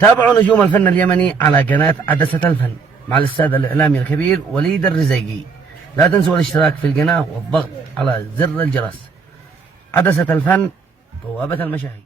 تابعوا نجوم الفن اليمني على قناة عدسة الفن مع الأستاذ الإعلامي الكبير وليد الرزيقي. لا تنسوا الاشتراك في القناة والضغط على زر الجرس. عدسة الفن، بوابة المشاهي.